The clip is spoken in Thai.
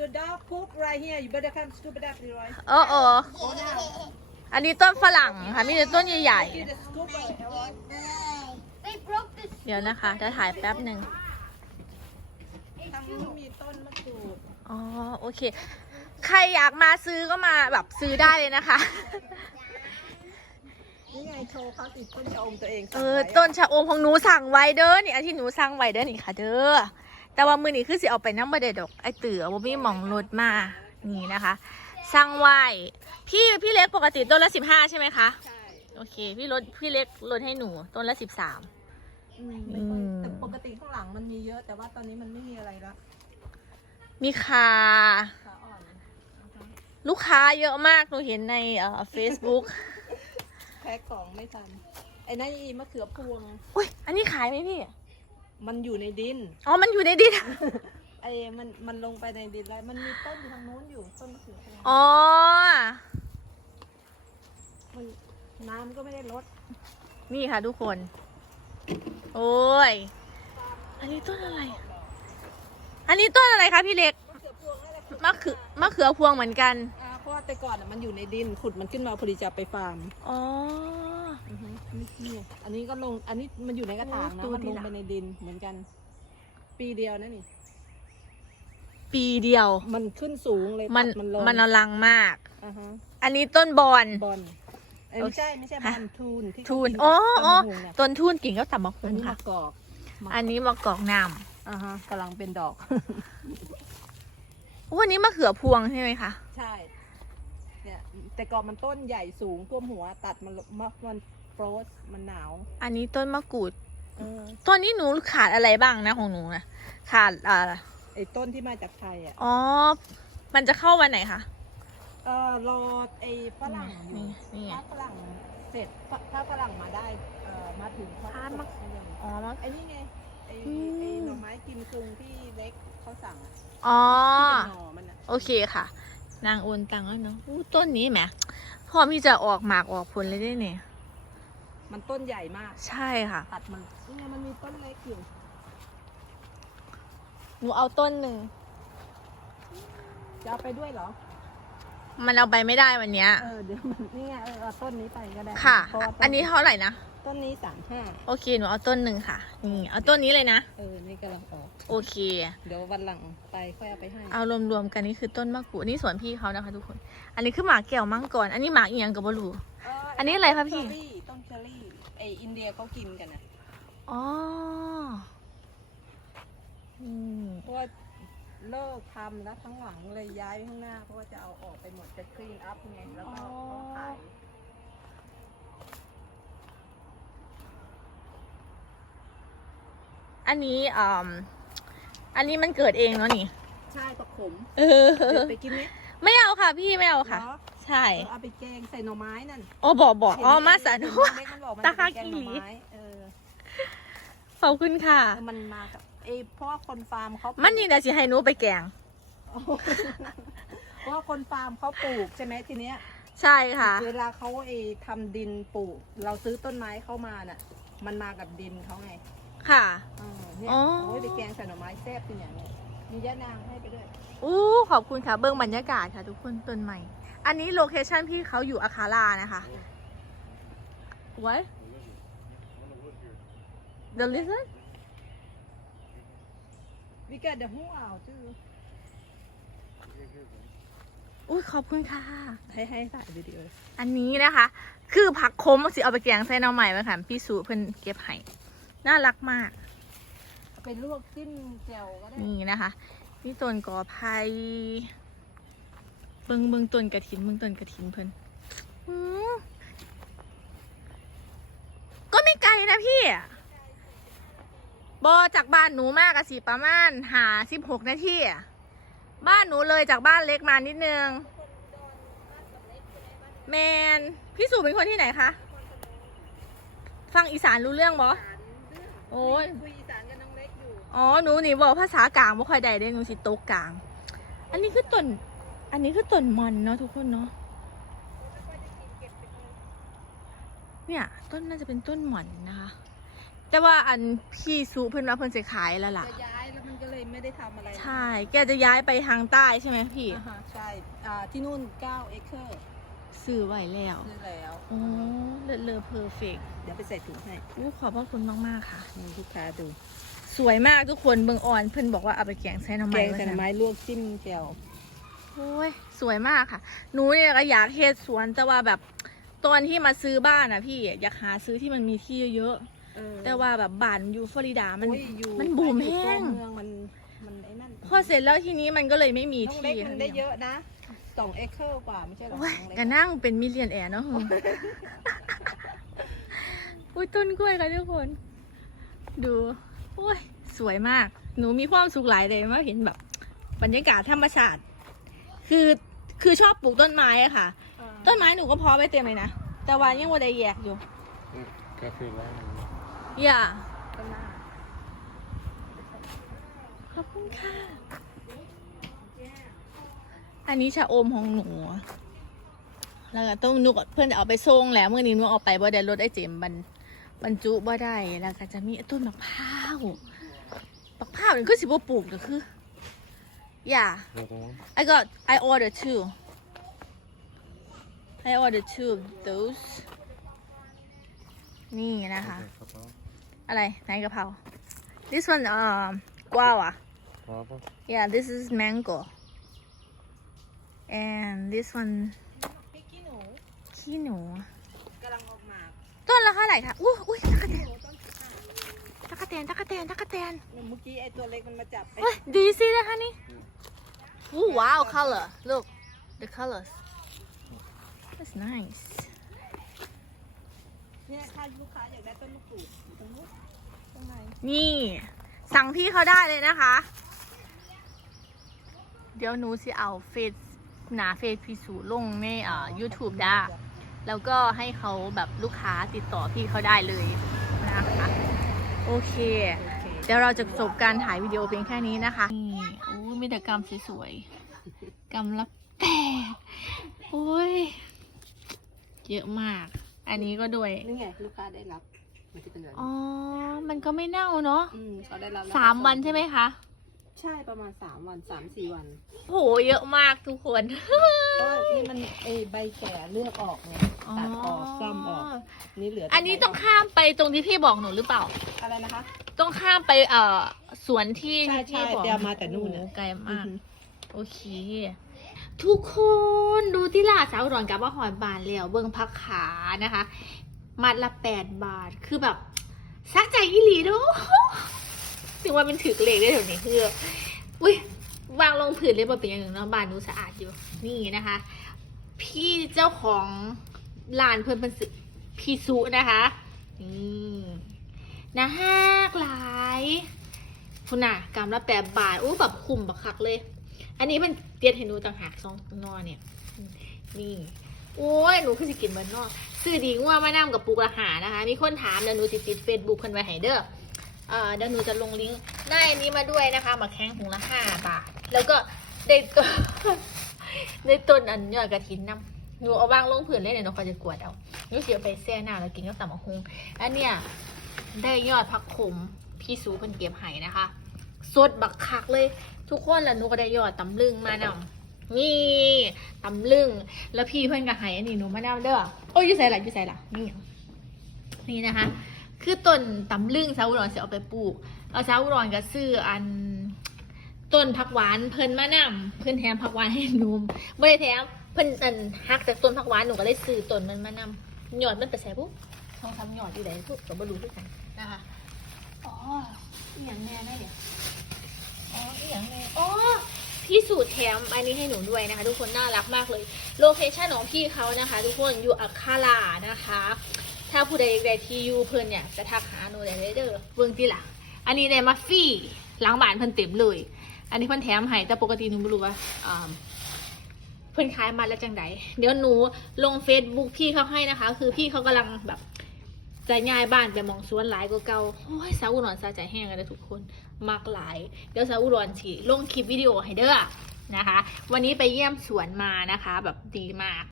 your dog poop right here you better come scoop it up Leroy เออเออ go now อันนี้ต้นฝรั่งค่ะมีแต่ต้นใหญ่ get the scoop of it Leroy They broke the ๆ เดี๋ยวนะคะจะถ่ายแป๊บหนึ่งทางนู้นมีต้นมะกรูดอ๋อโอเค ใครอยากมาซื้อก็มาแบบซื้อได้เลยนะคะ นี่ไงโชว์เขาติดต้นชะอมตัวเองเออต้นชะอมของหนูสั่งไว้เด้อนี่อันที่หนูสั่งไว้เด้อนี่ค่ะเด้อ แต่ว่ามือนี้คือสิเอาไปน้ำบะเดดอกไอเตือว่ามีหมองรถมานี่นะคะสั่งไว้พี่พี่เล็กปกติต้นละสิบห้าใช่ไหมคะใช่โอเค พี่ลดพี่เล็กลดให้หนูต้นละสิบสามอืมไม่ค่อยอืมแต่ปกติข้างหลังมันมีเยอะ แต่ว่าตอนนี้มันไม่มีอะไรแล้วมีคาขาอ่อนลูกค้าเยอะมากหนูเห็นในเอ่อ Facebook แพ็คของไม่ทันไอ้นั่นอีมะเขือพวงอุ้ยอันนี้ขายไหมพี่ มันอยู่ในดิน อ๋อ มันอยู่ในดิน ไอ้มันมันลงไปในดินแล้วมันมีต้นอยู่ทางนู้นอยู่ต้นมะเขือพวงอ๋อ มันน้ำก็ไม่ได้ลดนี่ค่ะทุกคน โอ้ย อันนี้ต้นอะไร อันนี้ต้นอะไรคะพี่เล็ก มะเขือพวงนั่นแหละมะเขือมะเขือพวงเหมือนกัน อ่าเพราะว่าแต่ก่อนอะมันอยู่ในดินขุดมันขึ้นมาพอดีจะเอาไปฟาร์ม อ๋อ อือฮึนี่นี่อันนี้ก็ลง อันนี้มันอยู่ในกระถางนะโอ้มันดูลดิงล่ะไปในดินเหมือนกัน ปีเดียวนะนี่ ปีเดียว มันขึ้นสูงเลย มันตัดมันลงมันอลังมากอ่าฮะอันนี้ต้นบอนบอลเอ้ยไม่ใช่ไม่ใช่บอลทูนที่เขาทูนกิอ๋ออ๋อตำบักหุ่งเนี่ยต้นทูนกิ่งก็ตับมะอัคุนงนี้ค่ะมะกอกอันนี้มะกอกน้อ่าฮะกำลังเป็นดอกำวันนี้มะเขือพวงใช่ไหมคะ ใช่ เนี่ยแต่ก่อนมันต้นใหญ่สูงท่วมหัวตัดมันมะมัน โฟรสมันหนาวอันนี้ต้นมะกรูดเออตอนนี้หนูขาดอะไรบ้างนะของหนูนะขาดอ่าไอ้ต้นที่มาจากไทยอะอ๋อ มันจะเข้าวันไหนคะ เออรอไอ้ฝรั่งอยู่นี่นี่ไงถ้าฝรั่งเสร็จถ้าถ้าฝรั่งมาได้เอ่อมาถึงเขาอ่าจะมาให้ยังอ๋อมะ ไอ้นี่ไงไอ้อืม ไอ้หน่อไม้กิมซุงที่เล็กเขาสั่งอะอ๋อ ที่เป็นหน่อมันอะโอเคค่ะ นางโอนตังค์แล้วเนาะอู้ต้นนี้แหมพร้อมที่จะออกหมากออกผลเลยได้เนี่ย มันต้นใหญ่มาก ใช่ค่ะตัดมันนี่ไงมันมีต้นเล็กอยู่หนูเอาต้นหนึ่งจะเอาไปด้วยเหรอ มันเอาไปไม่ได้วันเนี้ย เออเดี๋ยวมันนี่ไงเออเอาต้นนี้ไปก็ได้ค่ะ เพราว่าต้อันนี้เท่าไหร่นะ ต้นนี้สามห้าโอเค หนูเอาต้นหนึ่งค่ะ นี่ เอาต้นนี้เลยนะ เออนี่กำลังออกโอเค เดี๋ยววันหลังไปค่อยเอาไปให้เอารวมๆกันนี่คือต้นมะกรูดนี่สวนพี่เขานะคะทุกคน อันนี้คือหมากแก้วมังกร อันนี้หมากอีหยังกับบลู เอันนี้อะไรคะพี่ เชอรี่ต้นเชอรี่ ไออินเดียเขากินกันนะอ๋ออืมเพราะว่าเลิกทำแล้วทั้งหลังเลยย้ายไปข้างหน้า เพราะว่าจะเอาออกไปหมดจะคลีนอัพไงแล้วก็เขาขายอันนี้อ่าอันนี้มันเกิดเองเนาะนี่ ใช่ประขมเออ เดี๋ยวไปกินไหมไม่เอาค่ะพี่ไม่เอาค่ะ เหรอ ใช่เออเอาไปแกงใส่หน่อไม้นั่นอ๋อบอกบอกอ๋อมาสาเห็นุนเล็กมันบอกมันตาจะคาเป็นแกงกิหน่อลีไม้เออขอบคุณค่ะ เออมันมากับเอยเพราะว่าคนฟาร์มเขาปลูกมันนี่นะสิให้หนูไปแกง เพราะว่าคนฟาร์มเขาปลูกใช่ไหมทีเนี้ย ใช่ค่ะ เวลาเขาไอ้ทำดินปลูก เราซื้อต้นไม้เข้ามาน่ะ มันมากับดินเขาไงค่ะ เออเนี่ยอ๋อ โอ้ยไปแกงใส่หน่อไม้แซ่บทีเนี่ยมียะนางให้ไปด้วย อู้ขอบคุณค่ะ เบื้องบรรยากาศค่ะ ทุกคนต้นใหม่ อันนี้โลเคชั่นพี่เขาอยู่อาคารานะคะ What The lizard วิกาเดหูอ่าวจื้ออุ้ยขอบคุณค่ะ ให้ให้ถ่ายวิดีโอ อันนี้นะคะ คือผักคมสิเอาไปแกงใส่หน่อใหม่มาค่ะพี่สุเพิ่นเก็บให้น่ารักมากเอาไปลวกจิ้มแจ่วก็ได้ นี่นะคะ นี่ต้นกอไผ่เบิงเบิงต้นกระถินเบิงต้นกระถินเพิ่นอืมก็ไม่ไกลนะพี่บอจากบ้านหนูมากอะสิประมาณหาสิบหกนาทีอะบ้านหนูเลยจากบ้านเล็กมานิดนึงแมนพี่สุเป็นคนที่ไหนคะ ฟังอีสานรู้เรื่องบอโอ้ยคุยอีสานกับน้องเล็กอยู่ อ๋อ หนูนี่บอกภาษากลางไม่ค่อยได้เด้หนูสิโตะกลาง อันนี้คือต้น อันนี้คือต้นมันเนาะทุกคนเนาะเนี่ยต้นน่าจะเป็นต้นหม่อนนะคะ แต่ว่าอันพี่สุเพิ่นว่าเพิ่นจะขายแล้วล่ะ จะย้ายแล้วมันก็เลยไม่ได้ทำอะไรนะใช่ แกจะย้ายไปทางใต้ใช่ไหมพี่อ่าฮะใช่อ่าที่นู่น9เอเคอร์ซื้อไว้แล้วซื้อแล้ว โอ้เลิศเลอเพอร์เฟกเดี๋ยวไปใส่ถุงให้อู้ขอบพระคุณมากๆค่ะ ให้ลูกค้าดู สวยมากทุกคนเบิงอ่อนเพิ่นบอกว่าเอาไปแกงใส่หน้ำแกไม้งใส่หน่อไม้ลวกจิ้มแจ่วโอ้ยสวยมากค่ะ หนูเนี่ยก็อยากเฮ็ดสวนแต่ว่าแบบตอนที่มาซื้อบ้านอะพี่อยากหาซื้อที่มันมีที่เยอะเออๆแต่ว่าแบบบ้านอยู่ฟลอริดามันโอ้ยอยู่มันบูมอยู่แห้งตัวเมืองมันมันไอ้นั่นพอเสร็จแล้วทีนี้มันก็เลยไม่มีน้องที่เล็กมันได้เยอะนะสองเอเคอร์กว่าไม่ใช่เหรอโอ้ยน้องเล็กก็นั่งเป็นมิเลียนแอร์เนาะอุ้ยต้นกล้วยค่ะทุกคน ดูโอ้ยสวยมาก หนูมีความสุขหลายเลยมาเห็นแบบบรรยากาศธรรมชาติ คือคือชอบปลูกต้นไม้อะค่ะอ่าต้นไม้หนูก็เพาะไปเต็มเลยนะ แต่ว่ายังว่าได้แยกอยู่ ก็คือว่าอย่าข้างหน้าขอบคุณค่ะ อันนี้ชะอมของหนู แล้วก็ต้องนุกเพื่อนเอาไปส่งแหล้วเมื่อนี้หนูเอาไปบ่ได้รถไอ้เจมส์บรรบรรจุบ่ได้แล้วก็จะมีต้นมะพร้าวมะพร้าวนี่คือสิบ่ปลูกก็คือ อย่าเราต้อง I got I ordered two I ordered two of those นี่นะคะเขาต้องอะไรไหนกะเพรา this one um guava พอป่ะ yeah this is mango and this one พริกขี้หนูขี้หนูกำลังออกมาต้นละเท่าไหร่คะอุ้ยอุ้ยตะกะแตนโอ้ต้นสิบห้าตะกะแตนตะกะแตนตะกะแตนเมื่อกี้ไอ้ตัวเล็กมันมาจับไอ้เฮ้ย do you see that honey อู้ว้าว color look the colors that's nice เนี่ยถ้าลูกค้าอยากได้ต้นมะกรูดอยู่ตรงนู้นตรงไหนนี่ สั่งพี่เขาได้เลยนะคะ เดี๋ยวหนูสิเอาเฟซหนาเฟซพี่สูลงในอ่า YouTube ได้ แล้วก็ให้เขาแบบลูกค้าติดต่อพี่เขาได้เลยนะคะ โอเค เดี๋ยวเราจะจบการถ่ายวิดีโอเพียงแค่นี้นะคะ มีแต่กำสวยๆกำละแปดโอ้ย เยอะมาก อันนี้ก็ด้วย นี่ไงลูกค้าได้รับมันจะเป็นแบบอ๋นี้อมันก็ไม่เน่าเนาะอืมเขาได้รับแล้วสามก็ส่งวันใช่ไหมคะใช่ประมาณสามวันสามสี่วันโหเยอะมากทุกคนเพราะว่านี่มันไอใบแก่เลือกออกไงตัดออกซ่อมออกนี่เหลืออันนี้ต้องข้ามไปตรงที่พี่บอกหนูหรือเปล่า อะไรนะคะ ต้องข้ามไปเอ่อสวนที่ใช่ที่ใช่พี่บอกเดี๋ยวมาแต่นู่นโอ้น่ะโหไกลอืมากอฮึโอเค ทุกคนดูที่ลาสาวรอนกับว่าหอยบานแล้วเบิ้งพักขานะคะ มัดละแปดบาทคือแบบซักใจอีหลีเดูถึงว่าเป็นถือเลขได้เดี๋ยวนี้คืออุ้ยวางลงผืนเลยบ่เป็นอย่างหนึ่งเนาะบ้านหนูสะอาดอยู่นี่นะคะ พี่เจ้าของร้านเพิ่นเป็นสึพี่สุนะคะ นี่ นะฮักหลายคุณน่ะกำละแปดบาทอู้แบบคุ้มบักคักเลย อันนี้มันเตียนให้หนูต่างหากสองนอเนี่ย นี่ โอ้ยหนูคือสิกินเบิร์นอกซื้อดีงัวมานั่งกับปูกอาหานะคะ มีคนถามเดี๋ยวหนูติดติดเฟซบุ๊กคนไว้ให้เด้อเอ่อเดี๋ยวหนูจะลงลิงก์ได้อันนี้มาด้วยนะคะมาแข้งถุงละห้าบาท แล้วก็ได้ต้นได้ต้นอันยอดกระถินนำหนูเอาวางลงผืนเลยเดี๋ยวหนูคอยจะกวดเอาหนูเสียไปแซ่หน้าแล้วกินกับตำมะฮุงอันเนี้ย ได้ยอดผักขมพี่ซูเพิ่นเก็บให้นะคะสดบักคักเลย ทุกคนแล้วหนูก็ได้ยอดตำลึงมานำนี่ตำลึงแล้วพี่เพื่อนก็ให้อันนี้หนูมานำเด้อโอ้ยยูใส่ละยูใส่ละนี่นี่นะคะ คือต้นตำลึงสาวอุดรจะเอาไปปลูกเอาสาวอุดรก็ซื้ออันต้นผักหวานเพิ่นมานำเพิ่นแถมผักหวานให้หนูไม่ได้แถมเพิ่นอันหักจากต้นผักหวานหนูก็เลยซื้อต้นมันมานำหยอดมันไปใส่ปุ๊บ ทองทำหยอดที่ไหนปุ๊บก็บ่รู้ด้วยกันนะคะอ๋ออหย่างแน่ได้เดี๋ยวอ๋ออีกอย่างหนึงอ๋อพี่สูตรแถมอันนี้ให้หนูด้วยนะคะ ทุกคนน่ารักมากเลยโลเคชั่นของพี่เขานะคะ ทุกคนอยู่อัคคารานะคะ ถ้าผู้ใดใดที่อยู่เพื่อนเนี่ยจะทักหาหนูได้เลยเด้อเบิ่งที่หลังอันนี้ได้มาฟรีหลังบ้านเพิ่นเต็มเลย อันนี้เพิ่นแถมให้แต่ปกติหนูไม่รู้ว่าอ่าเพิ่นขายมาแล้วจังใดเดี๋ยวหนูลง Facebook พี่เขาให้นะคะ คือพี่เขากำลังแบบ จง่ายบ้านไปมองสวนหลายกว่าเก่าโอ้ยสาวอุดรสาใจแห้งกันเลยทุกคนมากหลาย เดี๋ยวสาวอุดรฉีลงคลิปวิดีโอให้เด้อนะคะ วันนี้ไปเยี่ยมสวนมานะคะ แบบดีมาก